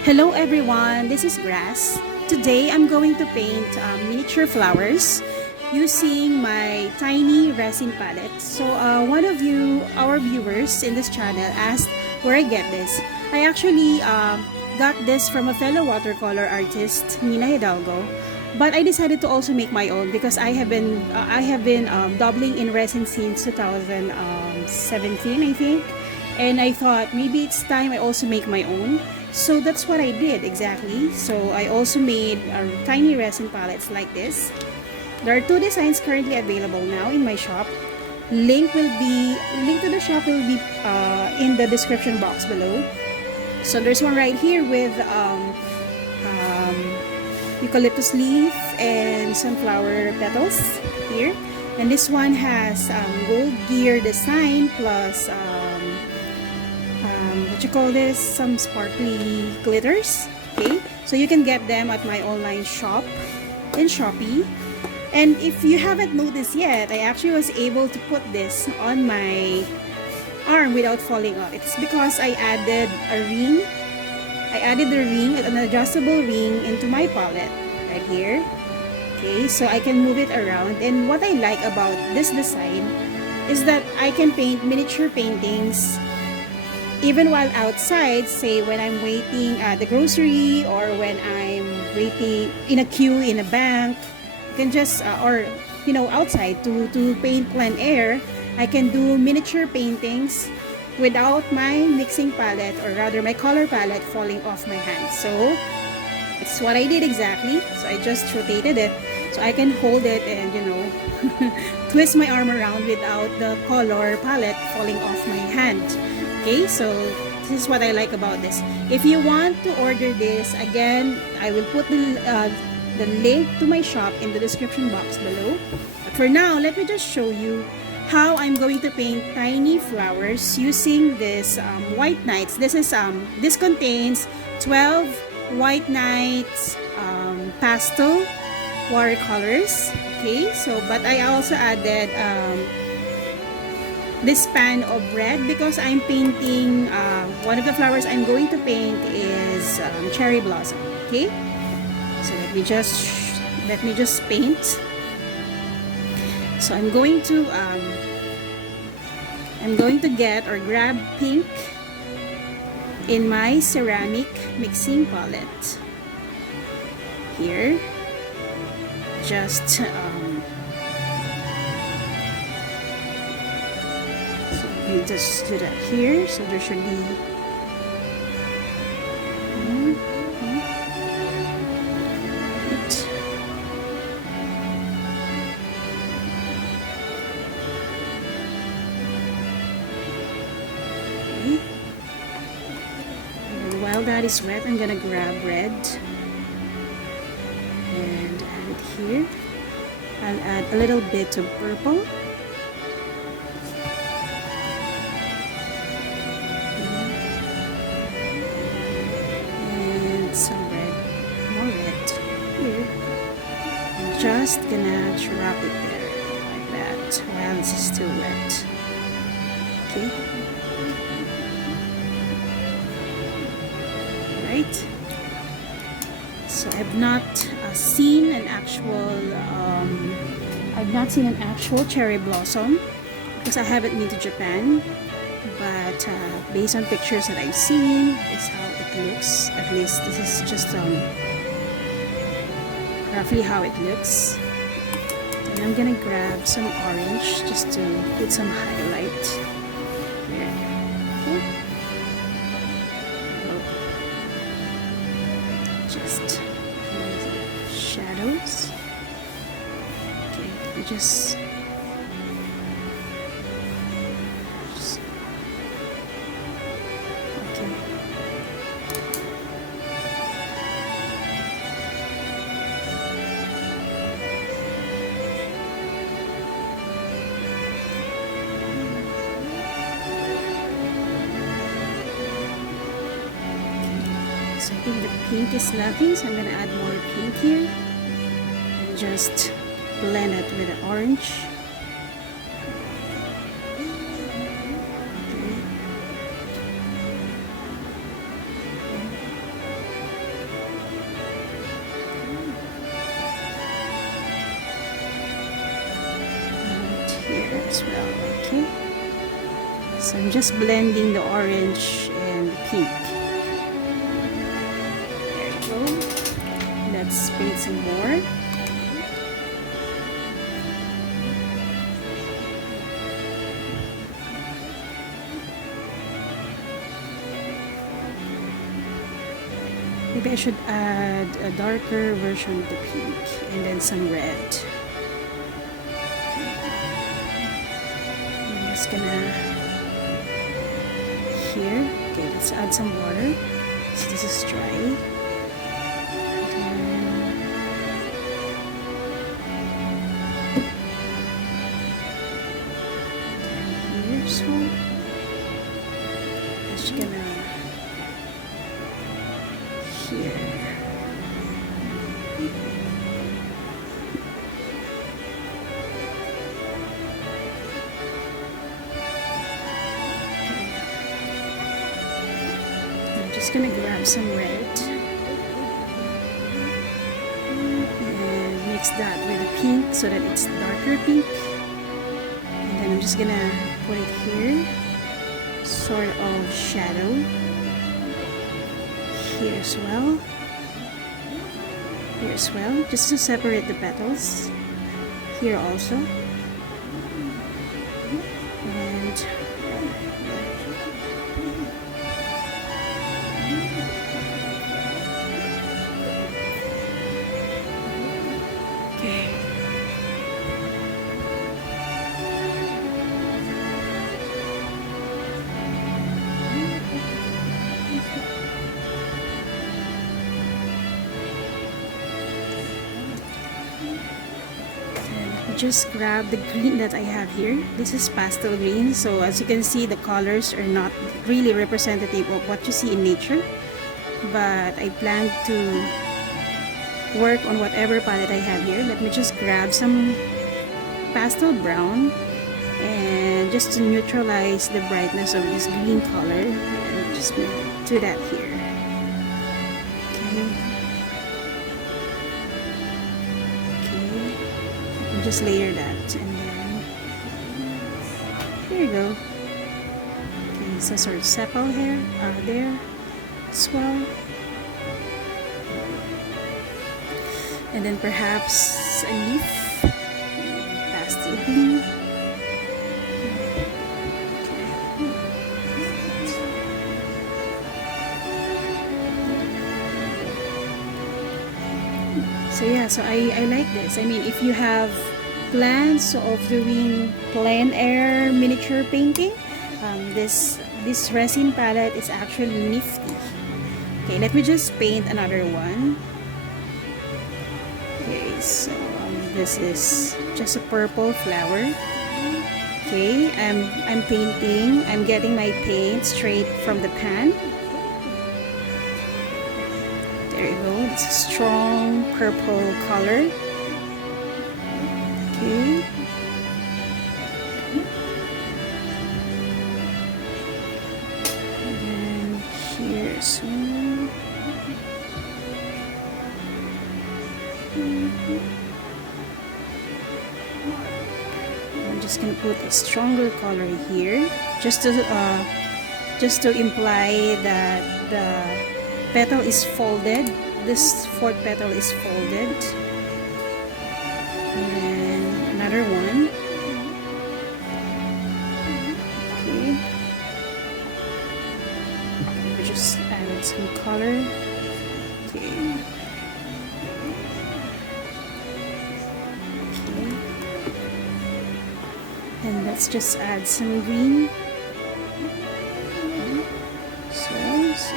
Hello everyone, this is Grass. Today I'm going to paint miniature flowers using my tiny resin palette. So one of our viewers in this channel, asked where I get this. I actually got this from a fellow watercolor artist, Nina Hidalgo. But I decided to also make my own because I have been dabbling in resin since 2017, I think. And I thought maybe it's time I also make my own. So that's what I did exactly. So I also made tiny resin palettes like this. There are two designs currently available now in my shop. Link to the shop will be in the description box below. So there's one right here with eucalyptus leaf and sunflower petals here. And this one has gold gear design plus what you call this, some sparkly glitters. Okay, so you can get them at my online shop in Shopee. And if you haven't noticed yet, I actually was able to put this on my arm without falling off. It's because I added a ring. I added the ring, an adjustable ring, into my palette right here. Okay, so I can move it around. And what I like about this design is that I can paint miniature paintings even while outside, say when I'm waiting at the grocery or when I'm waiting in a queue in a bank. You can just, or you know, outside to paint plein air. I can do miniature paintings without my mixing palette, or rather my color palette, falling off my hand. So it's what I did exactly. So I just rotated it so I can hold it and, you know, twist my arm around without the color palette falling off my hand. Okay, so this is what I like about this. If you want to order this, again, I will put the link to my shop in the description box below. But for now, let me just show you how I'm going to paint tiny flowers using this white nights. This contains 12 white nights pastel watercolors. Okay, so but I also added this pan of red because I'm painting one of the flowers I'm going to paint is cherry blossom. Okay, so let me just paint. So I'm going to get or grab pink in my ceramic mixing palette here. Just you just do that here, so there should be and while that is wet, I'm gonna grab red and add it here. I'll add a little bit of purple. Some red, more red here. I'm just gonna drop it there like that while it's still wet. Okay. Right. So I've not seen an actual cherry blossom because I haven't been to Japan. But based on pictures that I've seen, this is how it looks. At least this is just roughly how it looks. And I'm gonna grab some orange just to put some highlight here. Okay. Just shadows. Okay, I just So I think the pink is lacking, so I'm going to add more pink here and just blend it with the orange. here as well. Okay, so I'm just blending the orange and the pink. There you go. Let's paint some more. Maybe I should add a darker version of the pink and then some red. I'm just gonna here. Okay, let's add some water. So this is dry. Here, so I'm just gonna here. I'm just gonna grab some red and mix that with the pink so that it's darker pink, and then I'm just gonna put it here, sort of shadow. Here as well, just to separate the petals. Here also, and okay. Just grab the green that I have here. This is pastel green, so as you can see, the colors are not really representative of what you see in nature, but I plan to work on whatever palette I have here. Let me just grab some pastel brown and just to neutralize the brightness of this green color, and just do that here. Just layer that, and then there you go. Okay, so sort of sepal here there as well, and then perhaps a leaf, pastel green. So yeah, so I like this. I mean, if you have plans of doing plein air miniature painting, this resin palette is actually nifty. Okay, let me just paint another one. Okay, so this is just a purple flower. Okay, I'm painting. I'm getting my paint straight from the pan. There you go. It's a strong purple color. Okay. And then here as well. I'm just gonna put a stronger color here, just to imply that the petal is folded. This fourth petal is folded. And then another one. Okay. We just added some color. Okay. Okay. And let's just add some green.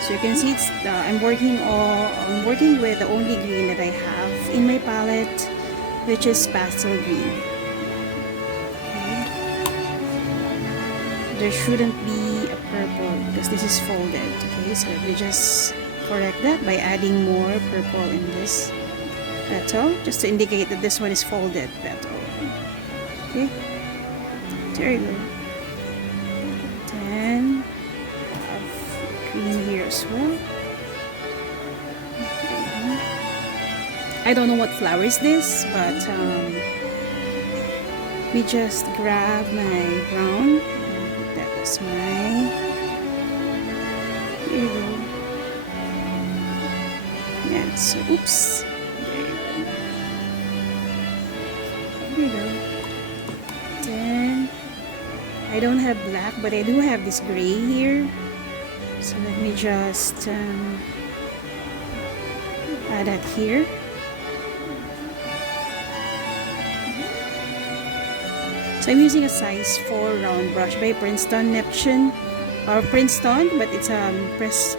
So you can see, it's I'm working with the only green that I have in my palette, which is pastel green. Okay. There shouldn't be a purple because this is folded. Okay, so we just correct that by adding more purple in this petal, just to indicate that this one is folded petal. Okay, there you go. Then green here as well. I don't know what flower is this, but We just grab my brown and put that as my, here you go. Yeah, so oops, there you go. Then I don't have black, but I do have this gray here, so let me just add that here. So I'm using a size 4 round brush by Princeton Neptune, or Princeton, but it's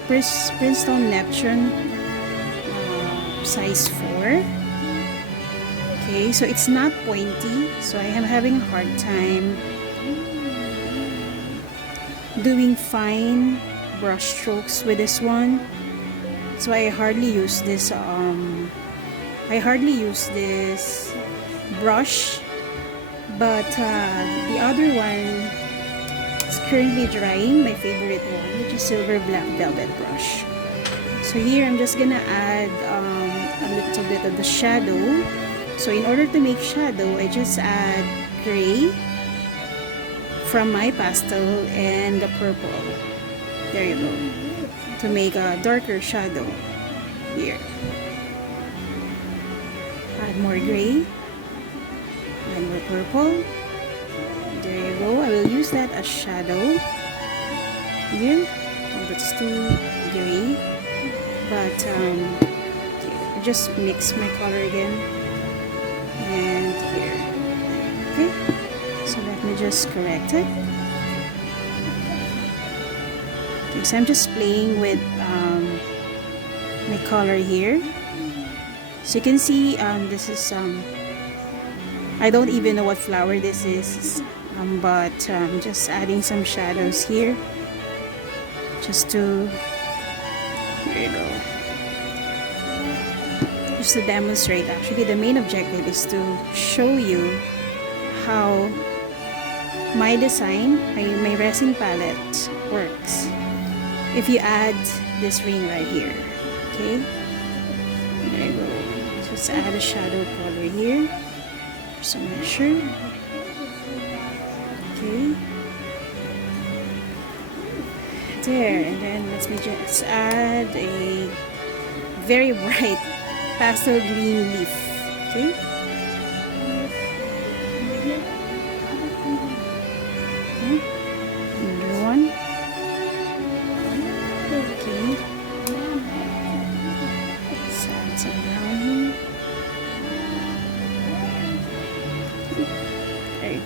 Princeton Neptune size 4. Okay, so it's not pointy, so I am having a hard time doing fine brush strokes with this one. So I hardly use this brush. But the other one is currently drying, my favorite one, which is Silver Black Velvet brush. So here I'm just gonna add a little bit of the shadow. So in order to make shadow, I just add gray from my pastel and the purple. There you go. To make a darker shadow here. Add more gray. And more purple. There you go. I will use that as shadow here. Oh, that's too gray. But okay, I just mix my color again. And here. Okay. So let me just correct it. Okay, so I'm just playing with my color here. So you can see this is I don't even know what flower this is, but just adding some shadows here, just to, here you go, just to demonstrate. Actually, the main objective is to show you how my design, my resin palette works. If you add this ring right here, okay, there you go, just add a shadow color here. Some measure. Okay. There, and then let me just add a very bright pastel green leaf. Okay. Another one. Okay. Let's add some brown here. There you go.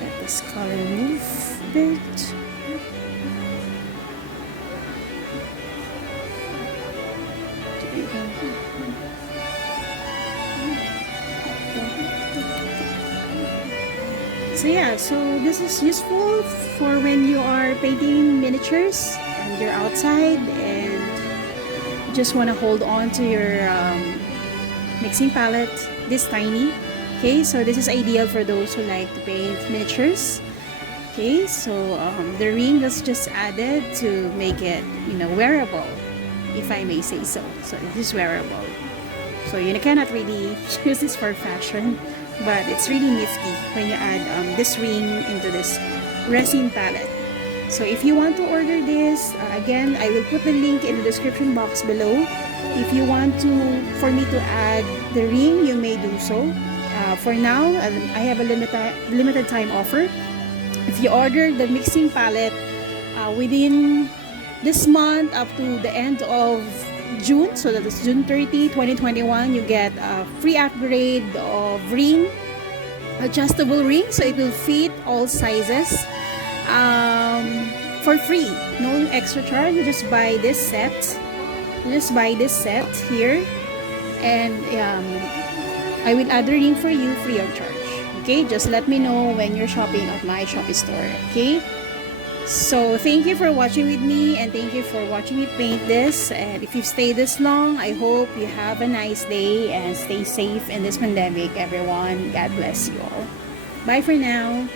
Let this color move a bit. There you go. So yeah, so this is useful for when you are painting miniatures and you're outside and you just want to hold on to your mixing palette, this tiny. Okay, so this is ideal for those who like to paint miniatures. Okay, so the ring was just added to make it, you know, wearable, if I may say so. So this is wearable. So you cannot really use this for fashion, but it's really nifty when you add this ring into this resin palette. So if you want to order this, again, I will put the link in the description box below. If you want for me to add the ring, you may do so. For now, I have a limited time offer. If you order the mixing palette within this month up to the end of June, so that is June 30, 2021, you get a free upgrade of ring, adjustable ring, so it will fit all sizes for free, no extra charge. You just buy this set. Here, and I will add the ring for you free of charge. Okay, just let me know when you're shopping at my Shopee store. Okay, so thank you for watching with me, and thank you for watching me paint this. And if you've stayed this long, I hope you have a nice day and stay safe in this pandemic, everyone. God bless you all. Bye for now.